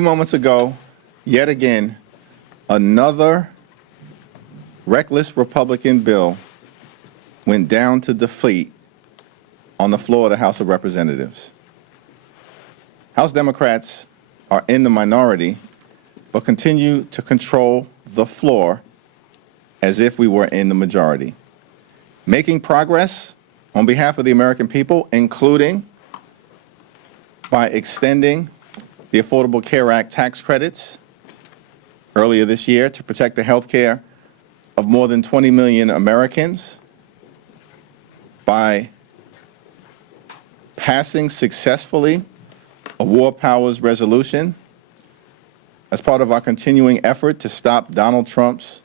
Moments ago, yet again, another reckless Republican bill went down to defeat on the floor of the House of Representatives. House Democrats are in the minority, but continue to control the floor as if we were in the majority, making progress on behalf of the American people, including by extending the Affordable Care Act tax credits earlier this year to protect the health care of more than 20 million Americans, by passing successfully a War Powers resolution as part of our continuing effort to stop Donald Trump's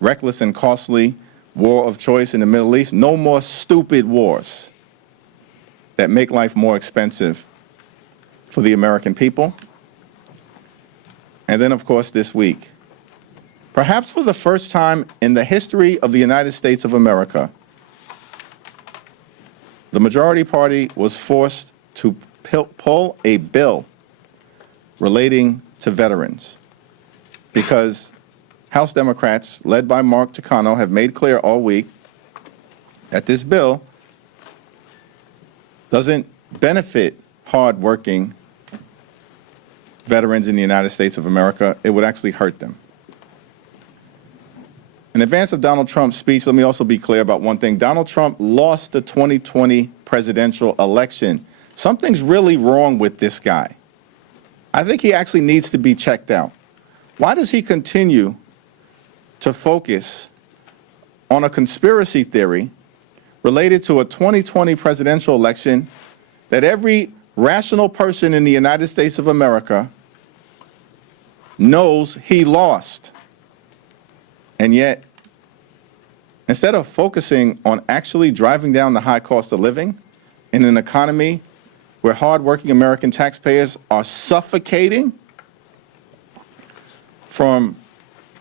reckless and costly war of choice in the Middle East. No more stupid wars that make life more expensive for the American people. And then, of course, this week, perhaps for the first time in the history of the United States of America, the majority party was forced to pull a bill relating to veterans because House Democrats, led by Mark Takano, have made clear all week that this bill doesn't benefit hard-working veterans in the United States of America. It would actually hurt them. In advance of Donald Trump's speech, let me also be clear about one thing. Donald Trump lost the 2020 presidential election. Something's really wrong with this guy. I think he actually needs to be checked out. Why does he continue to focus on a conspiracy theory related to a 2020 presidential election that every rational person in the United States of America knows he lost? And yet, instead of focusing on actually driving down the high cost of living in an economy where hardworking American taxpayers are suffocating from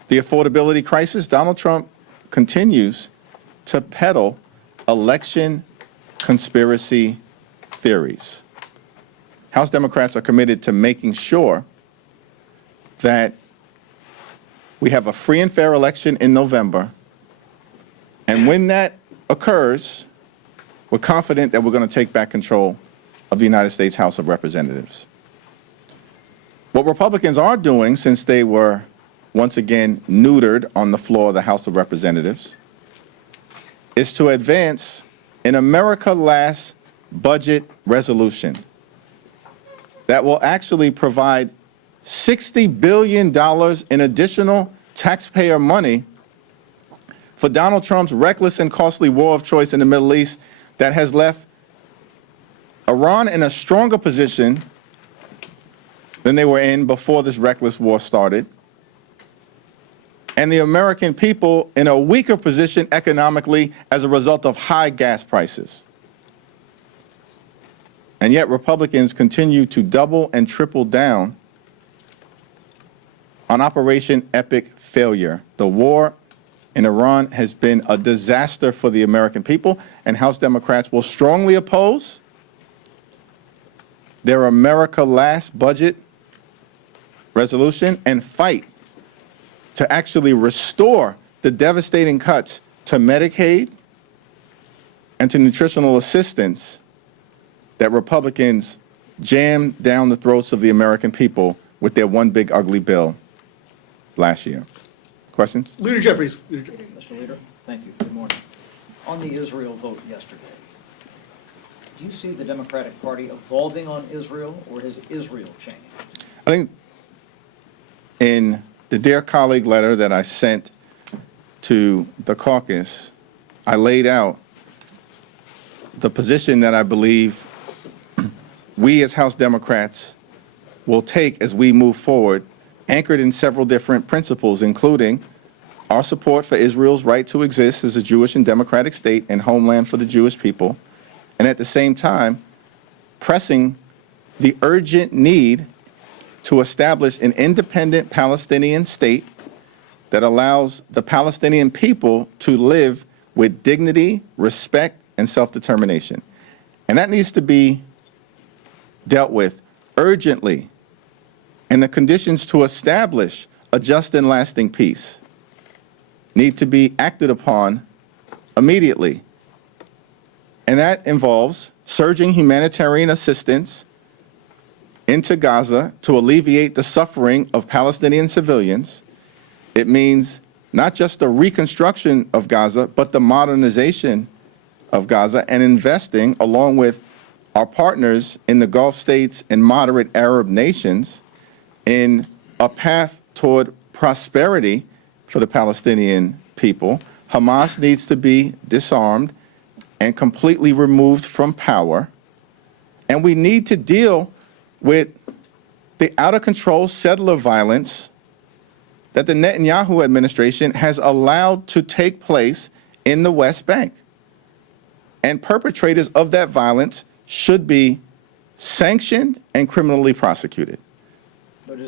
the affordability crisis, Donald Trump continues to peddle election conspiracy theories. House Democrats are committed to making sure that we have a free and fair election in November, and when that occurs, we're confident that we're going to take back control of the United States House of Representatives. What Republicans are doing, since they were once again neutered on the floor of the House of Representatives, is to advance an America Last budget resolution that will actually provide $60 billion in additional taxpayer money for Donald Trump's reckless and costly war of choice in the Middle East that has left Iran in a stronger position than they were in before this reckless war started, and the American people in a weaker position economically as a result of high gas prices. And yet Republicans continue to double and triple down on Operation Epic Failure. The war in Iran has been a disaster for the American people, and House Democrats will strongly oppose their America Last budget resolution and fight to actually restore the devastating cuts to Medicaid and to nutritional assistance that Republicans jammed down the throats of the American people with their one big ugly bill last year. Questions? Leader Jeffries. Mr. Leader, thank you. Good morning. On the Israel vote yesterday, do you see the Democratic Party evolving on Israel, or has Israel changed? I think in the Dear Colleague letter that I sent to the caucus, I laid out the position that I believe we as House Democrats will take as we move forward, anchored in several different principles, including our support for Israel's right to exist as a Jewish and democratic state and homeland for the Jewish people, and at the same time, pressing the urgent need to establish an independent Palestinian state that allows the Palestinian people to live with dignity, respect, and self-determination. And that needs to be dealt with urgently and the conditions to establish a just and lasting peace need to be acted upon immediately. And that involves surging humanitarian assistance into Gaza to alleviate the suffering of Palestinian civilians. It means not just the reconstruction of Gaza, but the modernization of Gaza, and investing, along with our partners in the Gulf states and moderate Arab nations, in a path toward prosperity for the Palestinian people. Hamas needs to be disarmed and completely removed from power. And we need to deal with the out-of-control settler violence that the Netanyahu administration has allowed to take place in the West Bank. And perpetrators of that violence should be sanctioned and criminally prosecuted.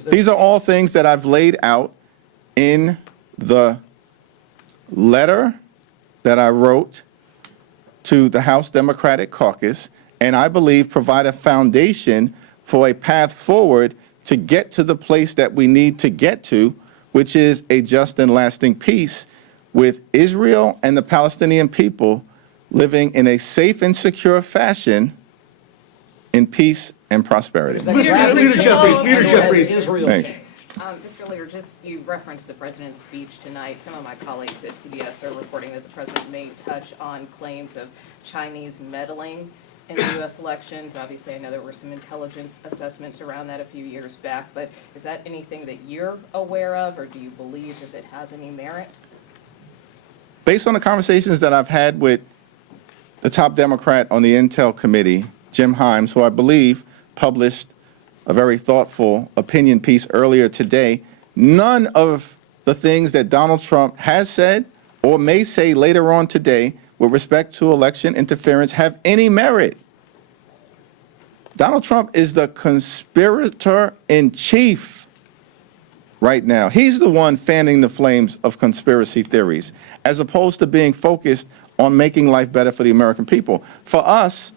These are all things that I've laid out in the letter that I wrote to the House Democratic Caucus, and I believe provide a foundation for a path forward to get to the place that we need to get to, which is a just and lasting peace with Israel and the Palestinian people living in a safe and secure fashion in peace and prosperity. Leader Jeffries. Thanks. Mr. Leader, you referenced the president's speech tonight. Some of my colleagues at CBS are reporting that the president may touch on claims of Chinese meddling in the U.S. elections. Obviously, I know there were some intelligence assessments around that a few years back, but is that anything that you're aware of, or do you believe that it has any merit? Based on the conversations that I've had with the top Democrat on the Intel Committee, Jim Himes, who I believe published a very thoughtful opinion piece earlier today, none of the things that Donald Trump has said or may say later on today with respect to election interference have any merit. Donald Trump is the conspirator in chief right now. He's the one fanning the flames of conspiracy theories, as opposed to being focused on making life better for the American people. For us,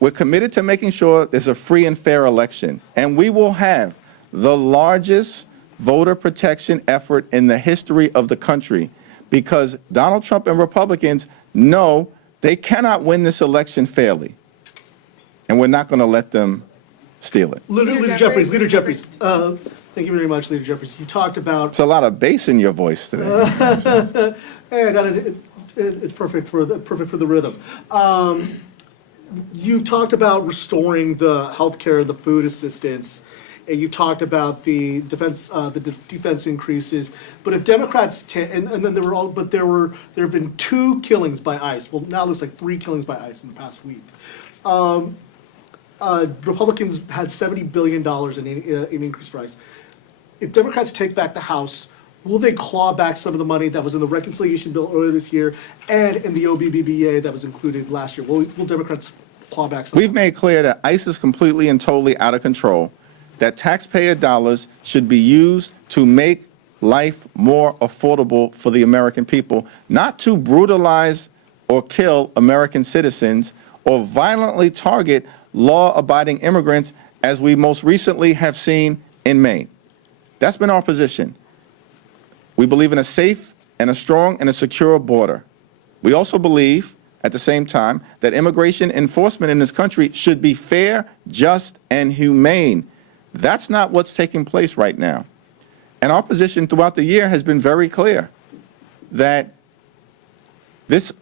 we're committed to making sure there's a free and fair election, and we will have the largest voter protection effort in the history of the country, because Donald Trump and Republicans know they cannot win this election fairly, and we're not going to let them steal it. Leader Jeffries. Thank you very much, Leader Jeffries. You talked about. There's a lot of bass in your voice today. Hey, I got it. It's perfect for the rhythm. You've talked about restoring the healthcare, the food assistance, and you talked about the defense increases. But if Democrats and then there have been 2 killings by ICE. Well, now there's like 3 killings by ICE in the past week. Republicans had $70 billion in increase for ICE. If Democrats take back the House, will they claw back some of the money that was in the reconciliation bill earlier this year and in the OBBBA that was included last year? Will Democrats claw back some? We've made clear that ICE is completely and totally out of control, that taxpayer dollars should be used to make life more affordable for the American people, not to brutalize or kill American citizens or violently target law-abiding immigrants, as we most recently have seen in Maine. That's been our position. We believe in a safe and a strong and a secure border. We also believe, at the same time, that immigration enforcement in this country should be fair, just, and humane. That's not what's taking place right now. And our position throughout the year has been very clear that this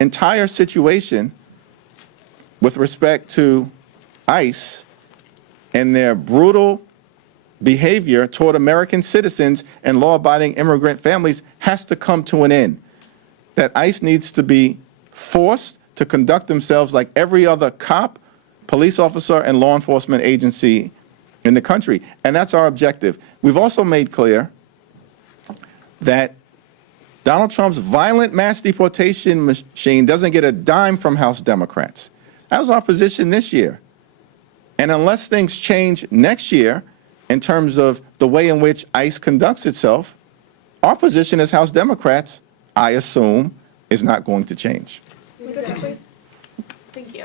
entire situation with respect to ICE and their brutal behavior toward American citizens and law-abiding immigrant families has to come to an end. That ICE needs to be forced to conduct themselves like every other cop, police officer, and law enforcement agency in the country. And that's our objective. We've also made clear that Donald Trump's violent mass deportation machine doesn't get a dime from House Democrats. That was our position this year. And unless things change next year in terms of the way in which ICE conducts itself, our position as House Democrats, I assume, is not going to change. Thank you.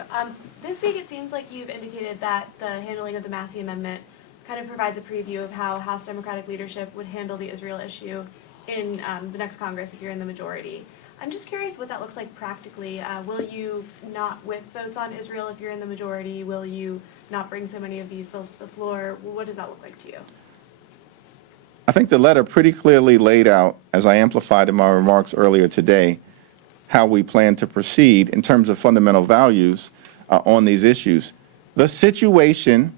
This week it seems like you've indicated that the handling of the Massey Amendment kind of provides a preview of how House Democratic leadership would handle the Israel issue in the next Congress if you're in the majority. I'm just curious what that looks like practically. Will you not whip votes on Israel if you're in the majority? Will you not bring so many of these bills to the floor? What does that look like to you? I think the letter pretty clearly laid out, as I amplified in my remarks earlier today, how we plan to proceed in terms of fundamental values on these issues. The situation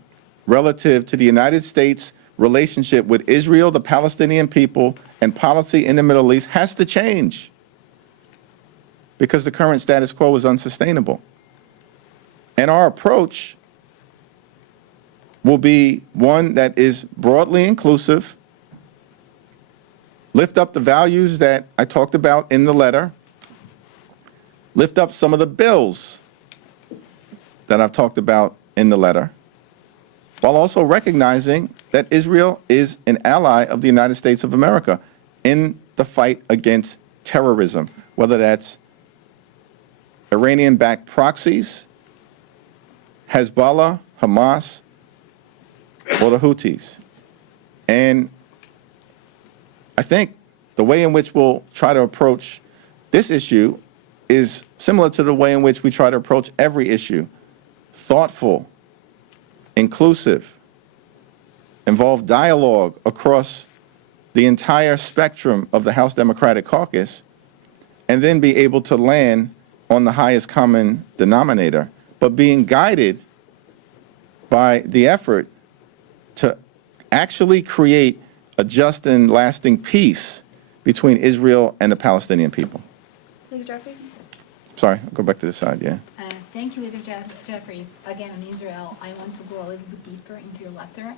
relative to the United States' relationship with Israel, the Palestinian people, and policy in the Middle East has to change because the current status quo is unsustainable. And our approach will be one that is broadly inclusive, lift up the values that I talked about in the letter, lift up some of the bills that I've talked about in the letter, while also recognizing that Israel is an ally of the United States of America in the fight against terrorism, whether that's Iranian-backed proxies, Hezbollah, Hamas, or the Houthis. And I think the way in which we'll try to approach this issue is similar to the way in which we try to approach every issue: thoughtful, inclusive, involve dialogue across the entire spectrum of the House Democratic Caucus, and then be able to land on the highest common denominator, but being guided by the effort to actually create a just and lasting peace between Israel and the Palestinian people. Leader Jeffries? Sorry, I'll go back to this side, yeah. Thank you, Leader Jeffries. Again, on Israel, I want to go a little bit deeper into your letter.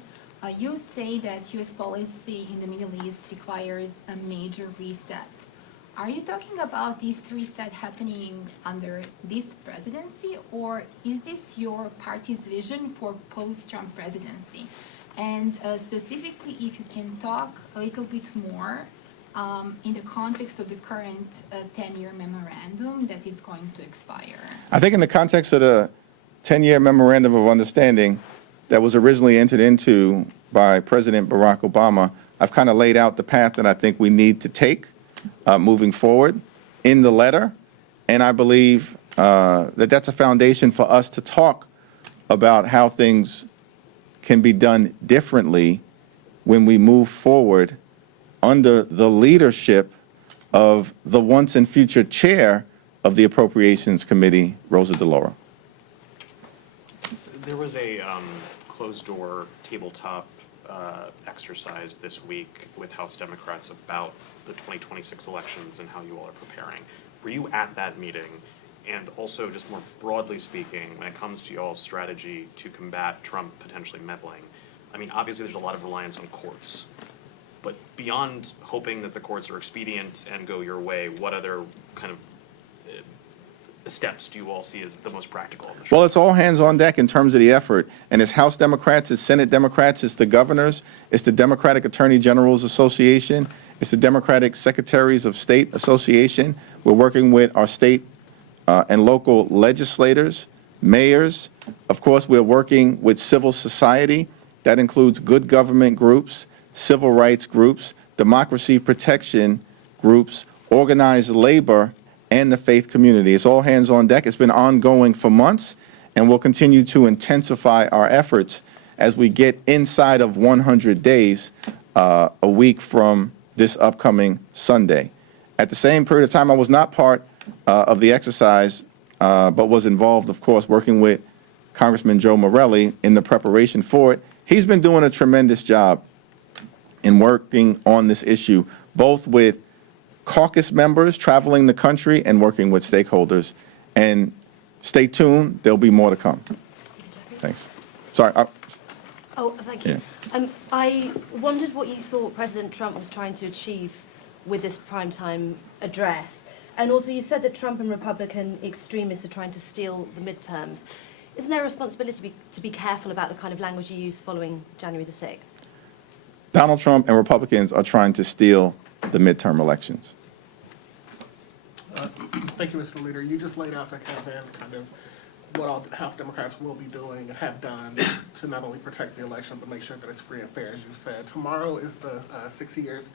You say that U.S. policy in the Middle East requires a major reset. Are you talking about this reset happening under this presidency, or is this your party's vision for post-Trump presidency? And specifically, if you can talk a little bit more in the context of the current 10-year memorandum that is going to expire. I think in the context of the 10-year memorandum of understanding that was originally entered into by President Barack Obama, I've kind of laid out the path that I think we need to take moving forward in the letter. And I believe that that's a foundation for us to talk about how things can be done differently when we move forward under the leadership of the once and future chair of the Appropriations Committee, Rosa DeLauro. There was a closed-door tabletop exercise this week with House Democrats about the 2026 elections and how you all are preparing. Were you at that meeting? And also, just more broadly speaking, when it comes to y'all's strategy to combat Trump potentially meddling, I mean, obviously there's a lot of reliance on courts. But beyond hoping that the courts are expedient and go your way, what other kind of steps do you all see as the most practical in the short? Well, it's all hands on deck in terms of the effort. And it's House Democrats, it's Senate Democrats, it's the governors, it's the Democratic Attorney Generals Association, it's the Democratic Secretaries of State Association. We're working with our state and local legislators, mayors. Of course, we're working with civil society. That includes good government groups, civil rights groups, democracy protection groups, organized labor, and the faith community. It's all hands on deck. It's been ongoing for months, and we'll continue to intensify our efforts as we get inside of 100 days, a week from this upcoming Sunday. At the same period of time, I was not part of the exercise, but was involved, of course, working with Congressman Joe Morelli in the preparation for it. He's been doing a tremendous job in working on this issue, both with caucus members traveling the country and working with stakeholders. And stay tuned, there'll be more to come. Thanks. Sorry. Oh, thank you. Yeah. I wondered what you thought President Trump was trying to achieve with this primetime address. And also, you said that Trump and Republican extremists are trying to steal the midterms. Isn't there a responsibility to be careful about the kind of language you use following January the 6th? Donald Trump and Republicans are trying to steal the midterm elections. Thank you, Mr. Leader. You just laid out the campaign kind of what all House Democrats will be doing and have done to not only protect the election, but make sure that it's free and fair, as you said. Tomorrow is the 60 years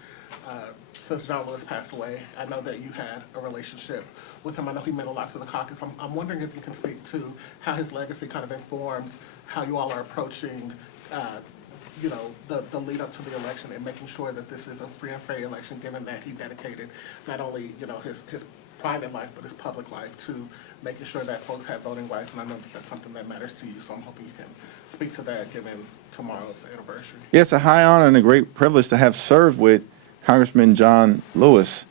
since John Lewis passed away. I know that you had a relationship with him. I know he meant a lot to the caucus. I'm wondering if you can speak to how his legacy kind of informs how you all are approaching the lead up to the election and making sure that this is a free and fair election, given that he dedicated not only, his private life, but his public life to making sure that folks have voting rights. And I know that that's something that matters to you, so I'm hoping you can speak to that given tomorrow's anniversary. Yeah, it's a high honor and a great privilege to have served with Congressman John Lewis.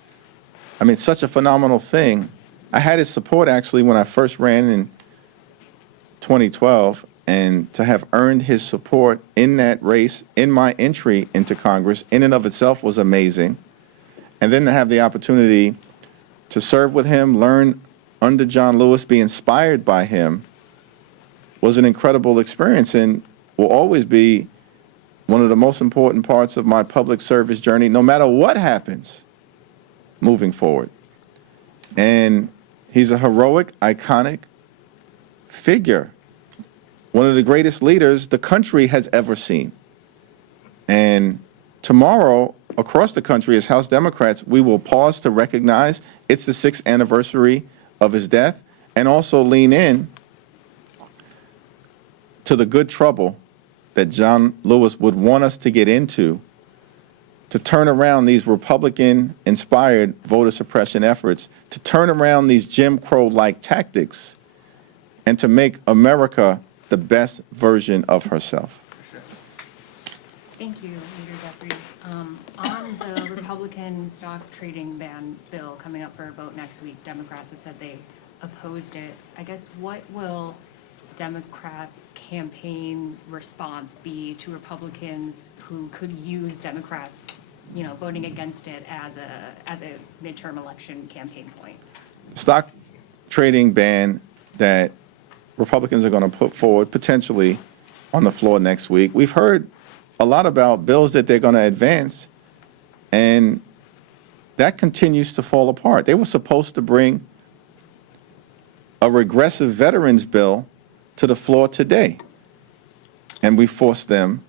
I mean, such a phenomenal thing. I had his support actually when I first ran in 2012, and to have earned his support in that race, in my entry into Congress, in and of itself was amazing. And then to have the opportunity to serve with him, learn under John Lewis, be inspired by him, was an incredible experience and will always be one of the most important parts of my public service journey, no matter what happens moving forward. And he's a heroic, iconic figure, one of the greatest leaders the country has ever seen. And tomorrow, across the country, as House Democrats, we will pause to recognize it's the 6th anniversary of his death, and also lean in to the good trouble that John Lewis would want us to get into to turn around these Republican-inspired voter suppression efforts, to turn around these Jim Crow-like tactics, and to make America the best version of herself. Thank you, Leader Jeffries. On the Republican stock trading ban bill coming up for a vote next week, Democrats have said they opposed it. I guess what will Democrats' campaign response be to Republicans who could use Democrats, voting against it as a midterm election campaign point? Stock trading ban that Republicans are going to put forward potentially on the floor next week. We've heard a lot about bills that they're going to advance, and that continues to fall apart. They were supposed to bring a regressive veterans bill to the floor today, and we forced them,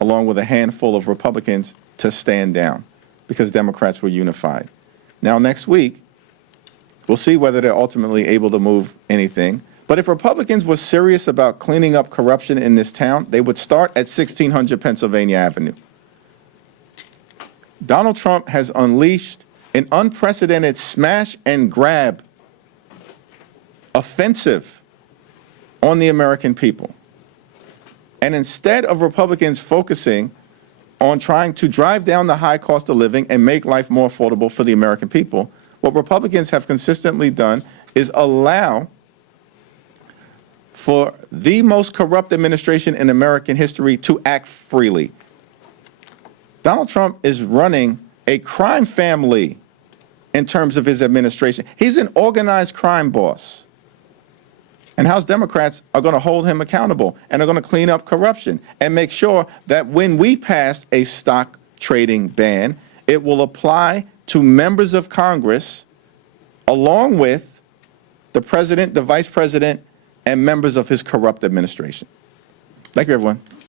along with a handful of Republicans, to stand down because Democrats were unified. Now, next week, we'll see whether they're ultimately able to move anything. But if Republicans were serious about cleaning up corruption in this town, they would start at 1600 Pennsylvania Avenue. Donald Trump has unleashed an unprecedented smash and grab offensive on the American people. And instead of Republicans focusing on trying to drive down the high cost of living and make life more affordable for the American people, what Republicans have consistently done is allow for the most corrupt administration in American history to act freely. Donald Trump is running a crime family in terms of his administration. He's an organized crime boss. And House Democrats are going to hold him accountable and are going to clean up corruption and make sure that when we pass a stock trading ban, it will apply to members of Congress along with the president, the vice president, and members of his corrupt administration. Thank you, everyone.